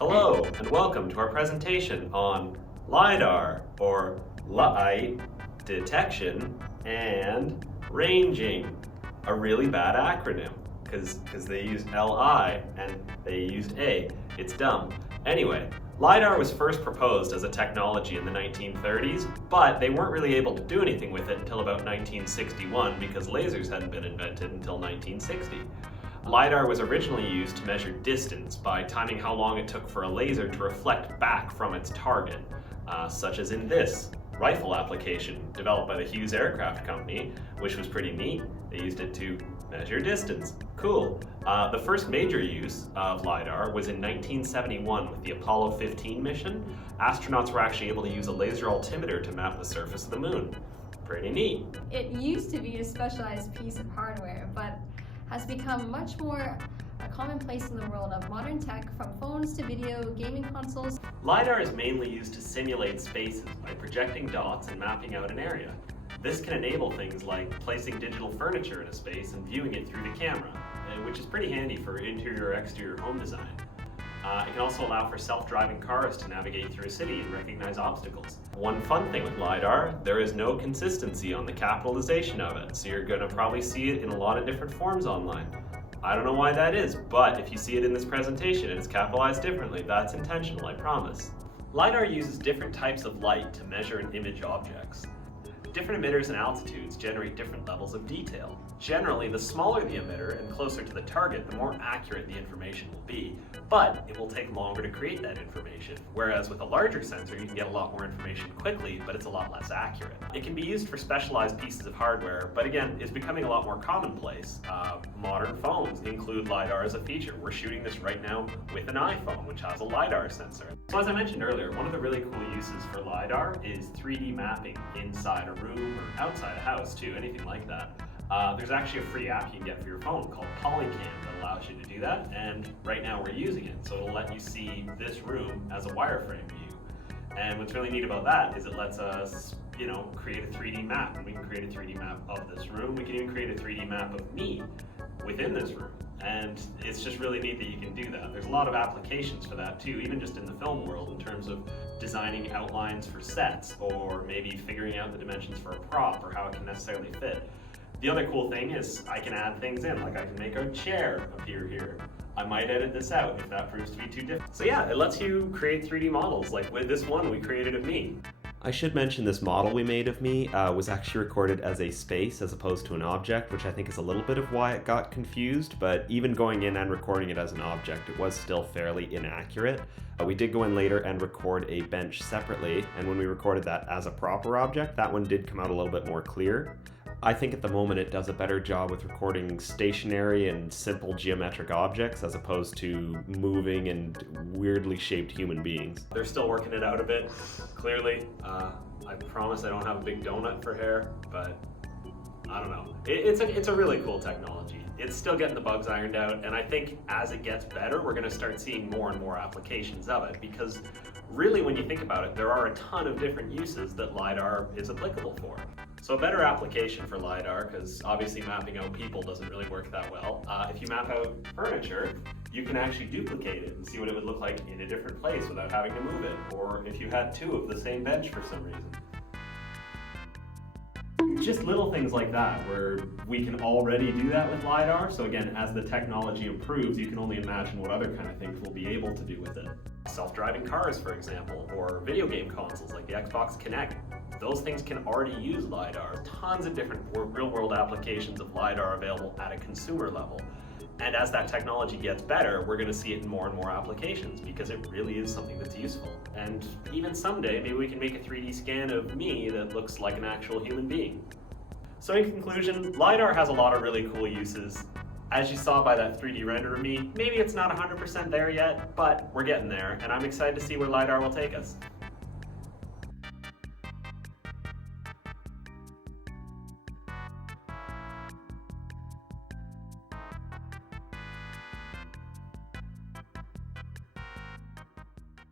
Hello and welcome to our presentation on LiDAR, or light detection and ranging. A really bad acronym because they use LI and they used A. It's dumb. Anyway, LiDAR was first proposed as a technology in the 1930s, but they weren't really able to do anything with it until about 1961 because lasers hadn't been invented until 1960. LiDAR was originally used to measure distance by timing how long it took for a laser to reflect back from its target, such as in this rifle application developed by the Hughes Aircraft Company, which was pretty neat. They used it to measure distance. Cool. The first major use of LiDAR was in 1971 with the Apollo 15 mission. Astronauts were actually able to use a laser altimeter to map the surface of the moon. Pretty neat. It used to be a specialized piece of hardware, but has become much more a commonplace in the world of modern tech, from phones to video, gaming consoles. LiDAR is mainly used to simulate spaces by projecting dots and mapping out an area. This can enable things like placing digital furniture in a space and viewing it through the camera, which is pretty handy for interior or exterior home design. It can also allow for self-driving cars to navigate through a city and recognize obstacles. One fun thing with LiDAR, there is no consistency on the capitalization of it, so you're going to probably see it in a lot of different forms online. I don't know why that is, but if you see it in this presentation and it's capitalized differently, that's intentional, I promise. LiDAR uses different types of light to measure and image objects. Different emitters and altitudes generate different levels of detail. Generally, the smaller the emitter and closer to the target, the more accurate the information will be, but it will take longer to create that information. Whereas with a larger sensor, you can get a lot more information quickly, but it's a lot less accurate. It can be used for specialized pieces of hardware, but again, it's becoming a lot more commonplace. Modern phones include LiDAR as a feature. We're shooting this right now with an iPhone, which has a LiDAR sensor. So as I mentioned earlier, one of the really cool uses for LiDAR is 3D mapping inside a room or outside a house too, anything like that. There's actually a free app you can get for your phone called Polycam that allows you to do that, and right now we're using it, so it'll let you see this room as a wireframe view. And what's really neat about that is it lets us, create a 3D map, and we can create a 3D map of this room. We can even create a 3D map of me within this room. And it's just really neat that you can do that. There's a lot of applications for that too, even just in the film world, in terms of designing outlines for sets, or maybe figuring out the dimensions for a prop or how it can necessarily fit. The other cool thing is I can add things in, like I can make a chair appear here. I might edit this out if that proves to be too difficult. So yeah, it lets you create 3D models. Like with this one, we created of me. I should mention this model we made of me was actually recorded as a space as opposed to an object, which I think is a little bit of why it got confused, but even going in and recording it as an object, it was still fairly inaccurate. We did go in later and record a bench separately, and when we recorded that as a proper object, that one did come out a little bit more clear. I think at the moment it does a better job with recording stationary and simple geometric objects as opposed to moving and weirdly shaped human beings. They're still working it out a bit, clearly. I promise I don't have a big donut for hair, but I don't know. It's a really cool technology. It's still getting the bugs ironed out, and I think as it gets better, we're going to start seeing more and more applications of it, because really when you think about it, there are a ton of different uses that LiDAR is applicable for. So a better application for LiDAR, because obviously mapping out people doesn't really work that well, if you map out furniture, you can actually duplicate it and see what it would look like in a different place without having to move it, or if you had two of the same bench for some reason. Just little things like that, where we can already do that with LiDAR. So again, as the technology improves, you can only imagine what other kind of things we'll be able to do with it. Self-driving cars, for example, or video game consoles like the Xbox Kinect. Those things can already use LiDAR. Tons of different real-world applications of LiDAR available at a consumer level. And as that technology gets better, we're going to see it in more and more applications, because it really is something that's useful. And even someday, maybe we can make a 3D scan of me that looks like an actual human being. So in conclusion, LiDAR has a lot of really cool uses. As you saw by that 3D render of me, maybe it's not 100% there yet, but we're getting there, and I'm excited to see where LiDAR will take us.